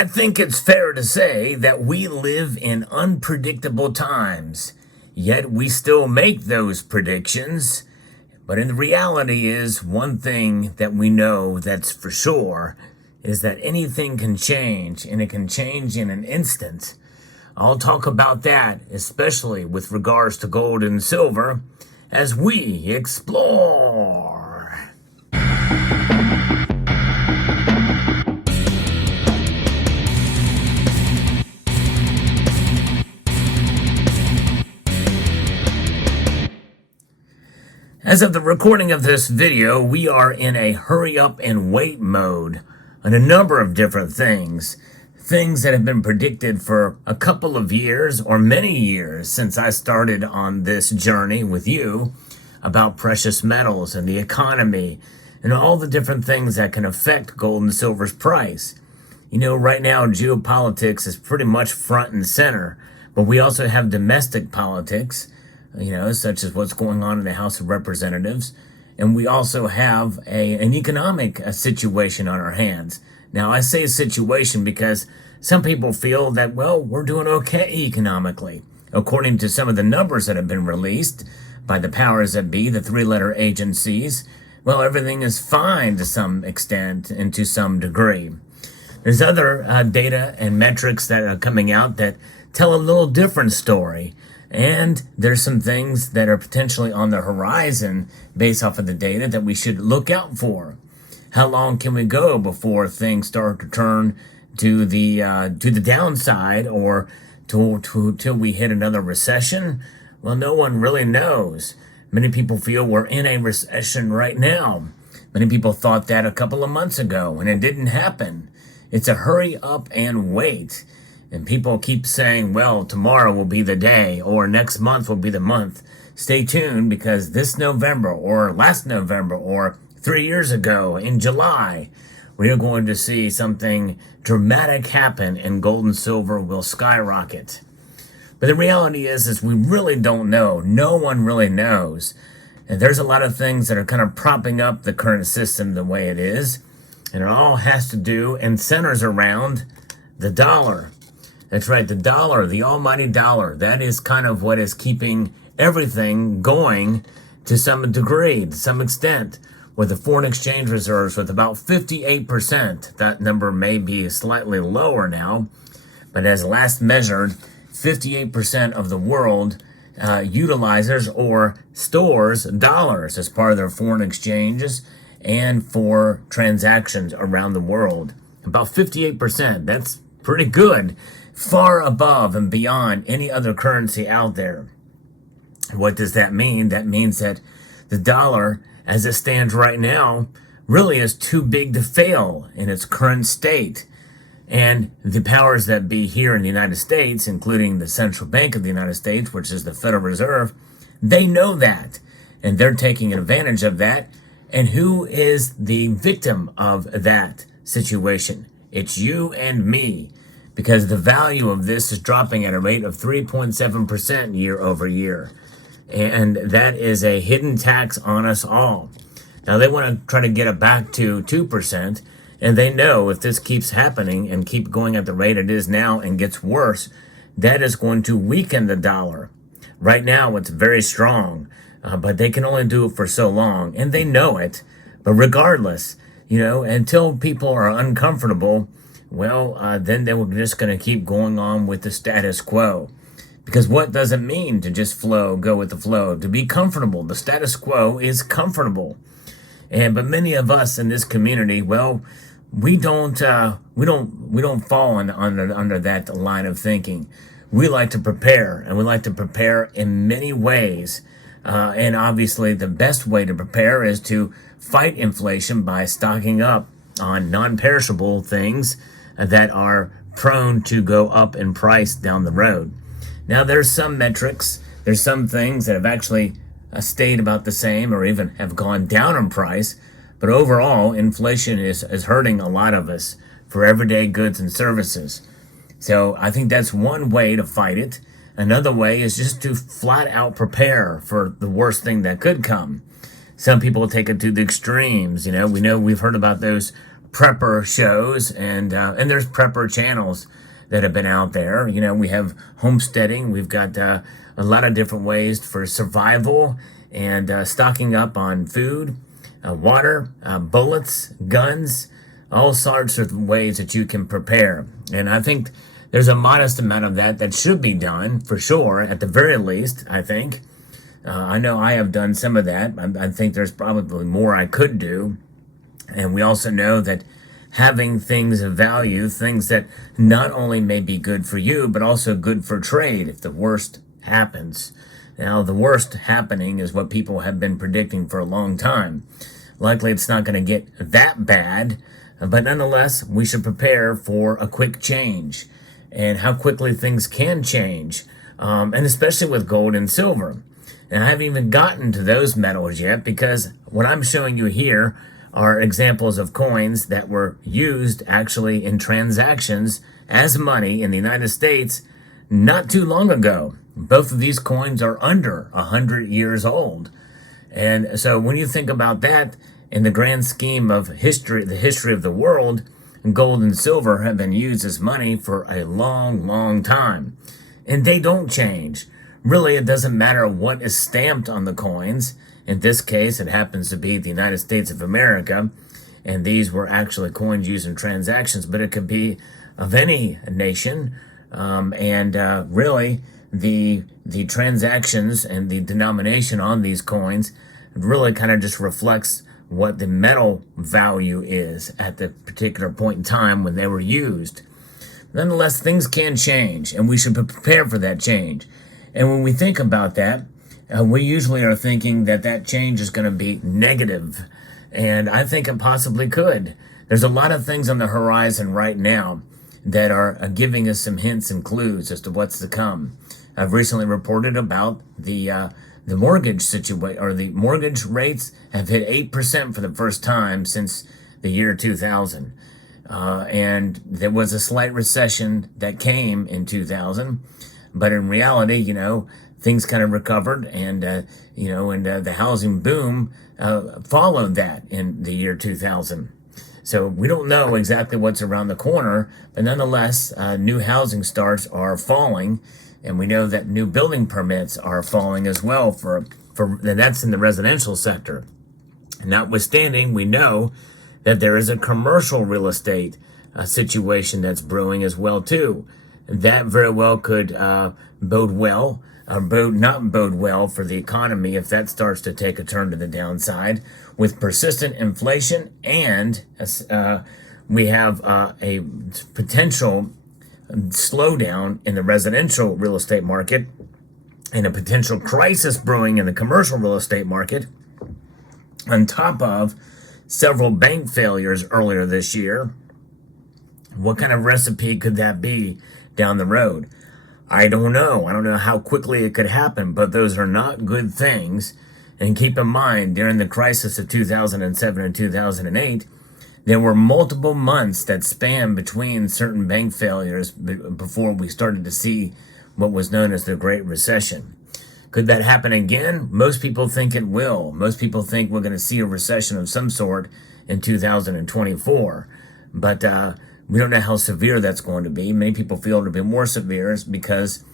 I think it's fair to say that we live in unpredictable times, yet we still make those predictions. But in the reality is one thing that we know that's for sure is that anything can change, and it can change in an instant. I'll talk about that, especially with regards to gold and silver, as we explore. As of the recording of this video, we are in a hurry up and wait mode on a number of different things. Things that have been predicted for a couple of years or many years since I started on this journey with you about precious metals and the economy and all the different things that can affect gold and silver's price. You know, right now geopolitics is pretty much front and center, but we also have domestic politics, such as what's going on in the House of Representatives. And we also have an economic situation on our hands. Now, I say situation because some people feel that, well, we're doing okay economically. According to some of the numbers that have been released by the powers that be, the three-letter agencies, well, everything is fine to some extent and to some degree. There's other data and metrics that are coming out that tell a little different story. And there's some things that are potentially on the horizon based off of the data that we should look out for. How long can we go before things start to turn to the downside or till we hit another recession? Well, no one really knows. Many people feel we're in a recession right now. Many people thought that a couple of months ago, and it didn't happen. It's a hurry up and wait. And people keep saying, well, tomorrow will be the day, or next month will be the month. Stay tuned, because this November, or last November, or 3 years ago in July, we are going to see something dramatic happen, and gold and silver will skyrocket. But the reality is we really don't know. No one really knows. And there's a lot of things that are kind of propping up the current system the way it is. And it all has to do and centers around the dollar. That's right, the dollar, the almighty dollar. That is kind of what is keeping everything going to some degree, to some extent. With the foreign exchange reserves with about 58%. That number may be slightly lower now, but as last measured, 58% of the world utilizes or stores dollars as part of their foreign exchanges and for transactions around the world. About 58%, that's pretty good. Far above and beyond any other currency out there. What does that mean? That means that the dollar, as it stands right now, really is too big to fail in its current state. And the powers that be here in the United States, including the Central Bank of the United States, which is the Federal Reserve, they know that. And they're taking advantage of that. And who is the victim of that situation? It's you and me. Because the value of this is dropping at a rate of 3.7% year over year. And that is a hidden tax on us all. Now, they want to try to get it back to 2%, and they know if this keeps happening and keep going at the rate it is now and gets worse, that is going to weaken the dollar. Right now, it's very strong, but they can only do it for so long, and they know it. But regardless, until people are uncomfortable, well, then they were just going to keep going on with the status quo. Because what does it mean to just go with the flow? To be comfortable. The status quo is comfortable. But many of us in this community, well, we don't fall under that line of thinking. We like to prepare, and we like to prepare in many ways. And obviously, the best way to prepare is to fight inflation by stocking up on non-perishable things that are prone to go up in price down the road. Now, there's some metrics, there's some things that have actually stayed about the same or even have gone down in price, but overall, inflation is hurting a lot of us for everyday goods and services. So I think that's one way to fight it. Another way is just to flat out prepare for the worst thing that could come. Some people take it to the extremes. We've heard about those prepper shows, and there's prepper channels that have been out there. You know, we have homesteading. We've got a lot of different ways for survival and stocking up on food, water, bullets, guns, all sorts of ways that you can prepare. And I think there's a modest amount of that should be done, for sure, at the very least, I think. I know I have done some of that. I think there's probably more I could do. And we also know that having things of value, things that not only may be good for you, but also good for trade if the worst happens. Now, the worst happening is what people have been predicting for a long time. Likely it's not going to get that bad, but nonetheless, we should prepare for a quick change and how quickly things can change, and especially with gold and silver. And I haven't even gotten to those metals yet, because what I'm showing you here are examples of coins that were used actually in transactions as money in the United States not too long ago. Both of these coins are under 100 years old. And so when you think about that in the grand scheme of history, the history of the world, gold and silver have been used as money for a long, long time. And they don't change. Really, it doesn't matter what is stamped on the coins. In this case, it happens to be the United States of America, and these were actually coins used in transactions, but it could be of any nation, really, the transactions and the denomination on these coins really kind of just reflects what the metal value is at the particular point in time when they were used. Nonetheless, things can change, and we should prepare for that change. And when we think about that, we usually are thinking that change is going to be negative, and I think it possibly could. There's a lot of things on the horizon right now that are giving us some hints and clues as to what's to come. I've recently reported about the mortgage situation, or the mortgage rates have hit 8% for the first time since the year 2000. And there was a slight recession that came in 2000, but in reality, you know, things kind of recovered, and the housing boom followed that in the year 2000. So we don't know exactly what's around the corner, but nonetheless, new housing starts are falling, and we know that new building permits are falling as well and that's in the residential sector. Notwithstanding, we know that there is a commercial real estate situation that's brewing as well too. That very well could bode well, or not bode well for the economy if that starts to take a turn to the downside with persistent inflation, and we have a potential slowdown in the residential real estate market and a potential crisis brewing in the commercial real estate market, on top of several bank failures earlier this year. What kind of recipe could that be down the road? I don't know. I don't know how quickly it could happen, but those are not good things. And keep in mind, during the crisis of 2007 and 2008, there were multiple months that spanned between certain bank failures before we started to see what was known as the Great Recession. Could that happen again? Most people think it will. Most people think we're going to see a recession of some sort in 2024. But we don't know how severe that's going to be. Many people feel it'll be more severe because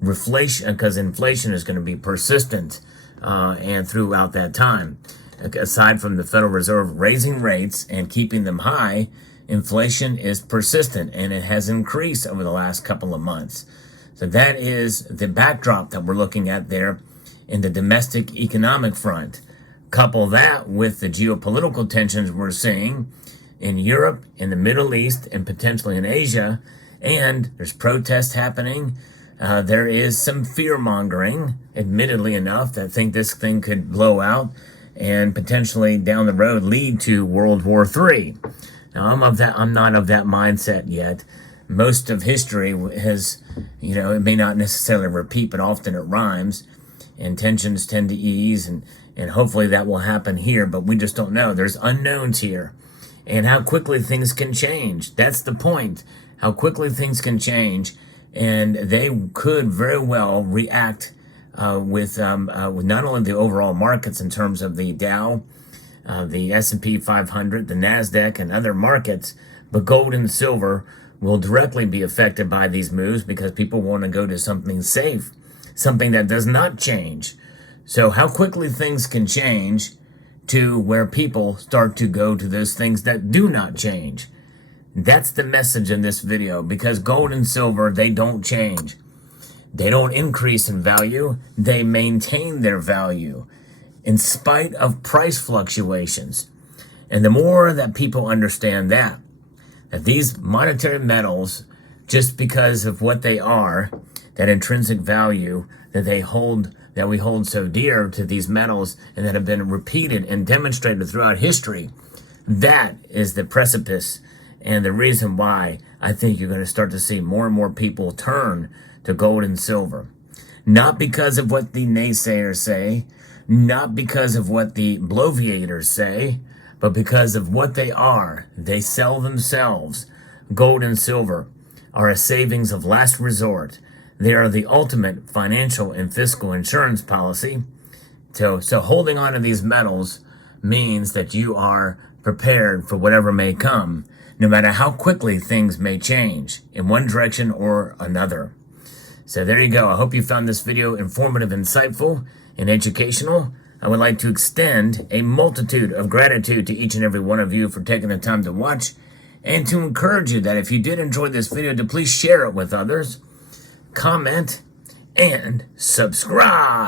inflation is going to be persistent and throughout that time. Aside from the Federal Reserve raising rates and keeping them high, inflation is persistent, and it has increased over the last couple of months. So that is the backdrop that we're looking at there in the domestic economic front. Couple that with the geopolitical tensions we're seeing in Europe, in the Middle East, and potentially in Asia, and there's protests happening. There is some fear-mongering, admittedly enough, that think this thing could blow out and potentially down the road lead to World War III. Now, I'm not of that mindset yet. Most of history has, it may not necessarily repeat, but often it rhymes, and tensions tend to ease, and hopefully that will happen here, but we just don't know. There's unknowns here, and how quickly things can change. That's the point, how quickly things can change, and they could very well react with not only the overall markets in terms of the Dow, the S&P 500, the NASDAQ, and other markets, but gold and silver will directly be affected by these moves because people want to go to something safe, something that does not change. So how quickly things can change to where people start to go to those things that do not change. That's the message in this video, because gold and silver, they don't change. They don't increase in value. They maintain their value in spite of price fluctuations. And the more that people understand that these monetary metals, just because of what they are, that intrinsic value that they hold, that we hold so dear to these metals and that have been repeated and demonstrated throughout history, that is the precipice and the reason why I think you're going to start to see more and more people turn to gold and silver. Not because of what the naysayers say, not because of what the bloviators say, but because of what they are. They sell themselves. Gold and silver are a savings of last resort. They are the ultimate financial and fiscal insurance policy. So holding on to these metals means that you are prepared for whatever may come, no matter how quickly things may change in one direction or another. So there you go. I hope you found this video informative, insightful, and educational. I would like to extend a multitude of gratitude to each and every one of you for taking the time to watch, and to encourage you that if you did enjoy this video, to please share it with others, comment, and subscribe.